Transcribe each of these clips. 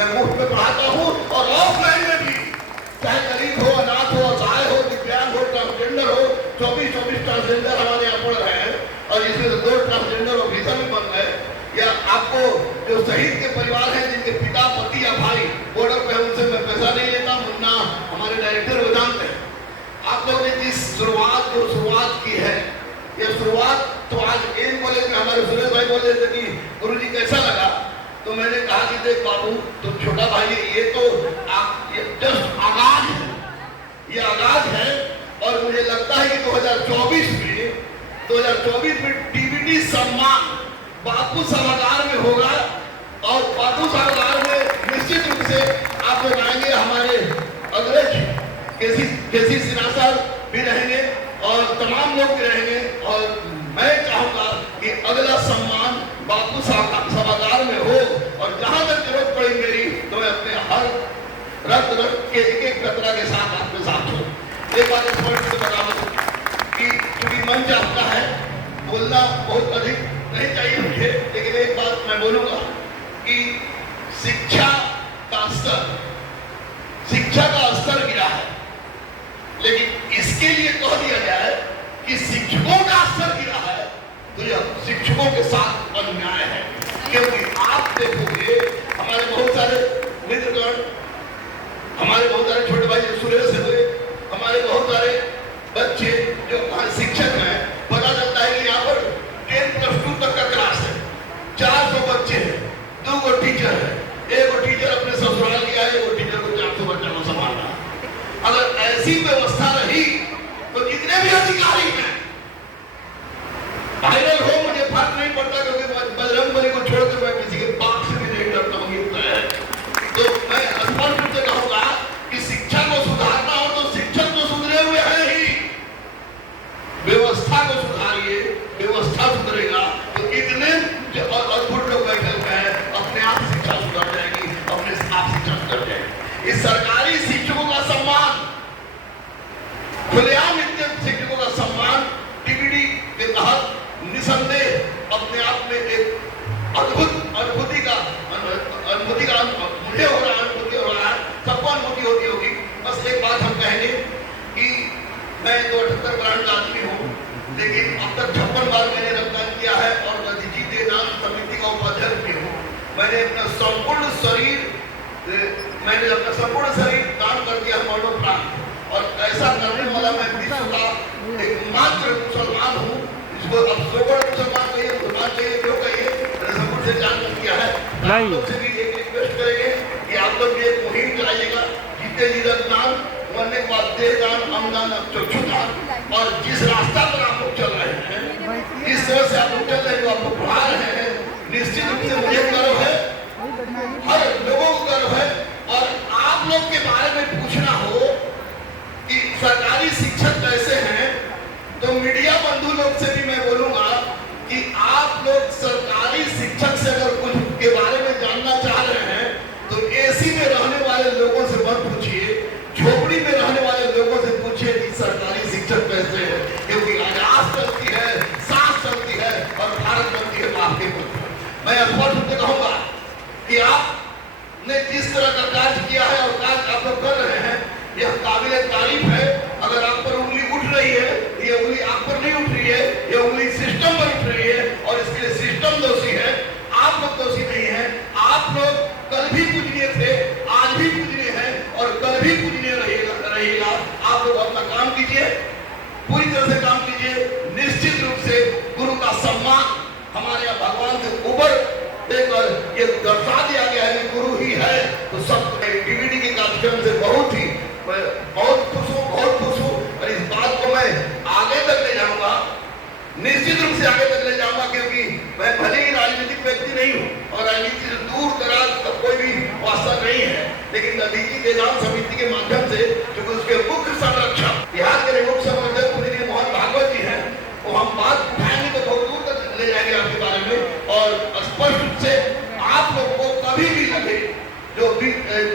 मैं मुफ्त में पढ़ाता हूँ और ऑफलाइन में भी, चाहे गरीब हो, अनाथ हो, असहाय हो, दिव्यांग हो, ट्रांसजेंडर हो। 24 ट्रांसजेंडर हमारे यहाँ पढ़ रहे हैं और इसमें 2 ट्रांसजेंडर ऑफिसर भी बन गए। या आपको जो शहीद के परिवार हैं जिनके पिता, पति या भाई बॉर्डर पे, उनसे मैं पैसा नहीं लेता, मुन्ना हमारे डायरेक्टर वो जानते हैं। आप लोगों ने जिस शुरुआत की है, ये शुरुआत तो आज एक बोले कि हमारे सुरेश भाई बोले थे कि गुरुजी कैसा लगा, तो मैंने कहा कि देख बाबू तुम छोटा भाई, ये तो ये जस्ट आगाज है, ये आगाज है। और मुझे लगता है कि 2024 में डीबीटी सम्मान बापू सभागार में होगा और बापू सभागार में निश्चित रूप से आप लोग आएंगे, हमारे अग्रज केसी सिन्हा साहब भी रहेंगे और तमाम लोग भी रहेंगे। और मैं चाहूंगा कि अगला सम्मान बापू सभागार में हो और जहां तक जरूरत पड़ी मेरी, तो मैं अपने हर रक्त के एक कतरा के साथ आपके साथ हूँ। एक बात स्पष्ट से बता दूं कि चूंकि मंच आपका है, बोलना बहुत अधिक नहीं चाहिए मुझे, लेकिन एक बात मैं बोलूंगा कि शिक्षा का स्तर गिरा है, लेकिन इसके लिए कह दिया जाए कि शिक्षकों का स्तर गिरा है, तो यह शिक्षकों के साथ अन्याय है। क्योंकि आप देखोगे हमारे बहुत सारे मित्रगण, हमारे बहुत सारे छोटे भाई सुरेश हुए, हमारे बहुत सारे बच्चे जो शिक्षक हैं, पता चलता है कि यहाँ पर 10+2 तक का क्लास है, 400 बच्चे हैं, 2 गो टीचर है, 1 गो टीचर अपने ससुराल गया है, 1 गो टीचर को 400 बच्चों को संभालना है। अगर ऐसी व्यवस्था रही तो जितने भी अधिकारी हैं वायरल हो, मुझे फर्क नहीं पड़ता, क्योंकि बजरंगबली को छोड़कर मैं किसी के पाप से भी नहीं डरता हूँ। तो मैं स्पष्ट रूप से कहूंगा कि शिक्षा को सुधारना हो तो शिक्षक तो सुधरे हुए हैं ही, व्यवस्था को सुधारिए, व्यवस्था सुधरेगा तो इतने अद्भुत लोग बैठे हुए हैं, अपने आप शिक्षा सुधर जाएगी, अपने आप शिक्षा सुधर जाएगी। इस सरकारी शिक्षकों का सम्मान, खुलेआम शिक्षकों का सम्मान डीबीटी के तहत निसंदेह अपने आप में एक अनुभूति का मुझे हो रहा है, अनुभूति हो रहा है, सबको अनुभूति होती होगी। बस एक बात हम कहेंगे कि मैं 278 ब्रांड का आदमी हूँ, लेकिन अब तक 56 बार मैंने रक्तदान किया है और गांधी देदान समिति का उपाध्यक्ष भी हूँ। मैंने अपना संपूर्ण शरीर दान कर दिया मरणोपरांत, और ऐसा करने वाला मैं विश्व का एकमात्र मुसलमान हूँ। इसको अब सोबर मुसलमान कहिए, मुसलमान कहिए, जो कहिए, संपूर्ण से जान किया है। आप लोग से भी एक रिक्वेस्ट करेंगे कि आप लोग ये मुहिम चलाइएगा, जीते जी रक्तदान, मरने के बाद देहदान, अंगदान, चक्षुदान। और जिस रास्ता पर आप लोग चल रहे हैं, जिस तरह से आप लोग चल रहे हैं, जो आप लोग पढ़ा रहे हैं, निश्चित रूप से मुझे गर्व है, हर लोगों को गर्व है। और आप लोग के बारे में पूछना हो कि सरकारी शिक्षक कैसे हैं, तो मीडिया बंधु लोग से भी मैं बोलूंगा कि आप लोग सरकारी शिक्षक से अगर कुछ के बारे में जानना चाह रहे हैं तो एसी में रहने वाले लोगों से मत पूछिए, झोपड़ी में रहने वाले लोगों से पूछिए कि सरकारी शिक्षक कैसे है। क्योंकि आजाद चलती है, सांस चलती है और भारत बनती है माफ के पत्थर। मैं स्पष्ट रूप से कहूंगा कि आपने जिस तरह का कार्य किया है और कार्य आप लोग कर रहे हैं, यह काबिल तारीफ है। अगर आप पर उंगली उठ रही है, ये उंगली आप पर नहीं उठ रही है, ये उंगली सिस्टम पर उठ रही है और इसके लिए सिस्टम दोषी है, आप लोग दोषी नहीं है। आप लोग कल भी पूजनीय थे, आज भी पूजनीय हैं और कल भी पूजनीय रहेगा। आप लोग अपना काम कीजिए, पूरी तरह से काम कीजिए। निश्चित रूप से गुरु का सम्मान हमारे यहाँ भगवान से ऊपर देकर ये दर्शा दिया गया है कि गुरु ही है। तो सब डीवीडी के कार्यक्रम से बहुत खुश हूँ और इस बात को मैं आगे तक ले जाऊंगा, निश्चित रूप से आगे तक ले जाऊंगा, क्योंकि मैं भले ही राजनीतिक व्यक्ति नहीं हूँ और राजनीति से दूर दराज का कोई भी वास्ता नहीं है, लेकिन गांधी देदान समिति के माध्यम से, क्योंकि उसके मुख्य संरक्षक बिहार के मुख्य संरक्षक पूजनीय मोहन भागवत जी हैं, वो हम बात उठाएंगे तो बहुत दूर तक ले जाएंगे आपके बारे में। और स्पष्ट रूप से आप लोग को कभी भी लगे, जो भी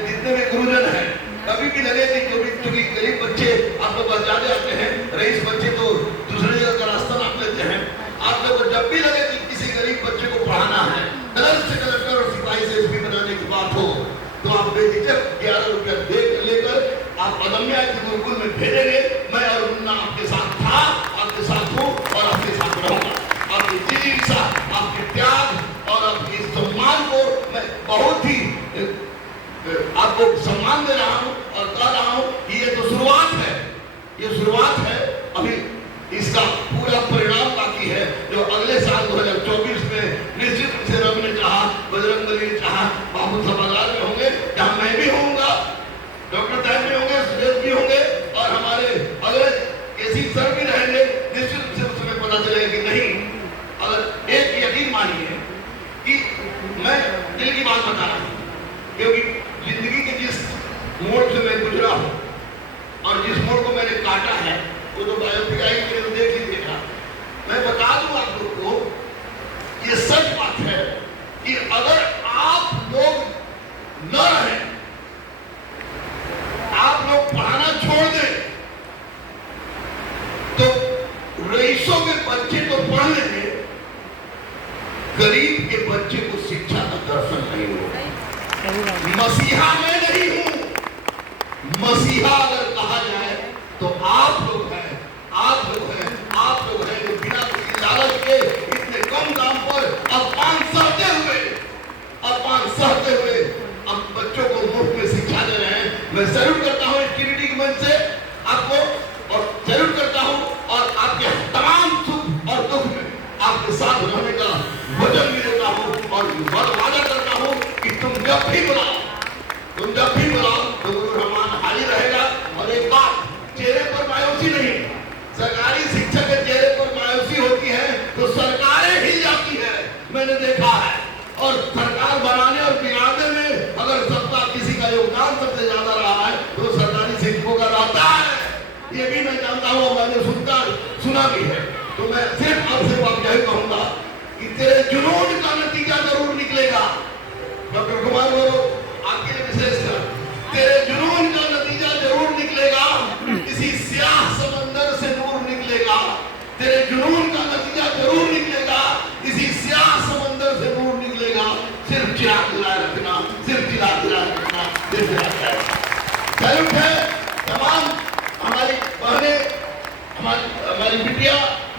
जितने भी गुरुजन हैं, कभी भी लगे कि जो भी गरीब बच्चे आप लोग ज्यादा आते हैं, रईस बच्चे तो दूसरी जगह का रास्ता नाप लेते हैं, आप लोग को जब भी लगे कि किसी गरीब बच्चे को पढ़ाना है, कलर से कलेक्टर और सिपाही से एसपी बनाने की बात हो, तो आप बेझिझक 11 रुपया दे लेकर आप अदम्या के गुरुकुल में भेजेंगे। मैं और मुन्ना आपके साथ था, आपके साथ हूँ और आपके साथ रहूंगा। आपकी जिज्ञासा, आपके त्याग और आपके सम्मान को मैं बहुत ही आपको सम्मान दे रहा हूँ और कह रहा हूँ कि ये तो शुरुआत है, ये शुरुआत है। अभी इसका पूरा परिणाम बाकी है, जो अगले साल 2024 में निश्चित रूप से रब ने चाहा, बजरंगबली ने चाहा, बाबू सभागार में होंगे, जहाँ मैं भी होऊंगा, डॉक्टर साहब भी होंगे, सुरेश भी होंगे और हमारे अगले केसी सर भी रहेंगे। निश्चित रूप से उस समय पता चलेगा कि नहीं। अगर एक यकीन मानिए कि मैं दिल की बात बता रहा हूँ, क्योंकि जिंदगी के जिस मोड़ से मैं गुजरा हूँ और जिस मोड़ को मैंने काटा है, वो तो बायोपिक आई के लिए देख लीजिएगा। मैं बता दूं आप लोग को, ये सच बात है कि अगर आप लोग न रहें, आप लोग पढ़ाना छोड़ दें, तो रईसों के बच्चे तो पढ़ लेंगे, गरीब के बच्चे को शिक्षा का दर्शन नहीं होगा। मसीहा मैं नहीं हूं, मसीहा अगर कहा जाए तो आप लोग हैं, आप लोग हैं, आप लोग हैं जो बिना किसी लालच के इतने कम दाम पर अपमान सहते हुए अब बच्चों को मुफ्त में शिक्षा दे रहे हैं। मैं सैल्यूट करता हूं इस टीवी के मंच से आपको, और सैल्यूट करता हूं और आपके तमाम सुख और दुख में आपके साथ रहने का वचन भी देता हूं और वादा करता हूं कि तुम जब भी बुलाओ तो गुरु रहमान हाजिर रहेगा। और एक बात, चेहरे पर मायूसी नहीं, सरकारी शिक्षक के चेहरे पर मायूसी होती है तो सरकारें हिल जाती है, मैंने देखा है। और सरकार बनाने और बिगाड़ने में अगर सबका किसी का योगदान सबसे ज्यादा रहा है तो सरकारी शिक्षकों का रहता है। ये भी मैं जानता हूँ, मैंने सुना भी है। तो मैं सिर्फ आपसे बात यही कहूंगा कि तेरे जुनून का नतीजा जरूर निकलेगा। डॉक्टर कुमार गौरव आपके लिए विशेष तेरे जुनून का नतीजा जरूर निकलेगा, किसी स्याह समंदर से नूर निकलेगा। तेरे जुनून का नतीजा जरूर निकलेगा, किसी स्याह समंदर से नूर निकलेगा। सिर्फ चिराग जलाए रखना, सिर्फ चिराग जलाए रखना, सिर्फ चिराग जलाए रखना। सैल्यूट है तमाम हमारी बहनें, हमारी बिटिया,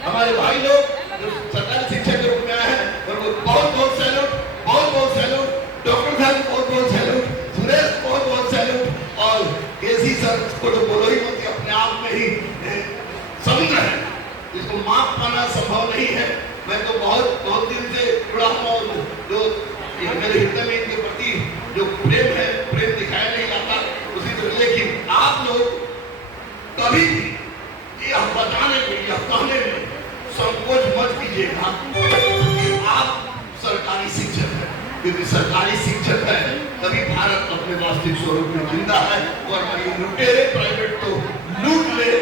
हमारे भाई लोग जो सरकारी शिक्षक के रूप में आए हैं, उनको बहुत बहुत सैल्यूट, बहुत बहुत सैल्यूट। डॉक्टर साहब बहुत बहुत सैल्यूट, सुरेश बहुत बहुत सैल्यूट और केसी सर को तो बोलो ही मत, अपने आप में ही समुद्र है, इसको माप पाना संभव नहीं है। मैं तो बहुत दिन से जुड़ा हूँ और जो मेरे हृदय में इनके प्रति जो प्रेम है, प्रेम दिखाया नहीं जाता उसी तरह। लेकिन आप लोग कभी भी यह बताने में, यह कहने में संकोच मत कीजिएगा कि आप सरकारी शिक्षक हैं, क्योंकि सरकारी शिक्षक है तभी भारत अपने वास्तविक स्वरूप में जिंदा है। और ये लुटेरे प्राइवेट तो लूट ले,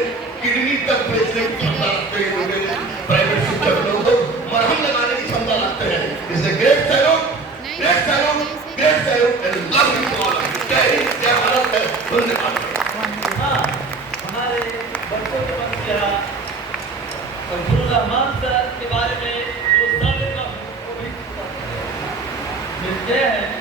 किडनी तक बेचने की क्षमता रखते हैं लुटेरे प्राइवेट शिक्षक लोग, मरहम लगाने की क्षमता रखते हैं। इसलिए great salute, great salute, great salute and love you all. जय हिंद, जय भारत, धन्यवाद। हमारे बच्चों के पास किया अब्दुल रहमान सर के बारे में जो सर का वो भी मिलते हैं।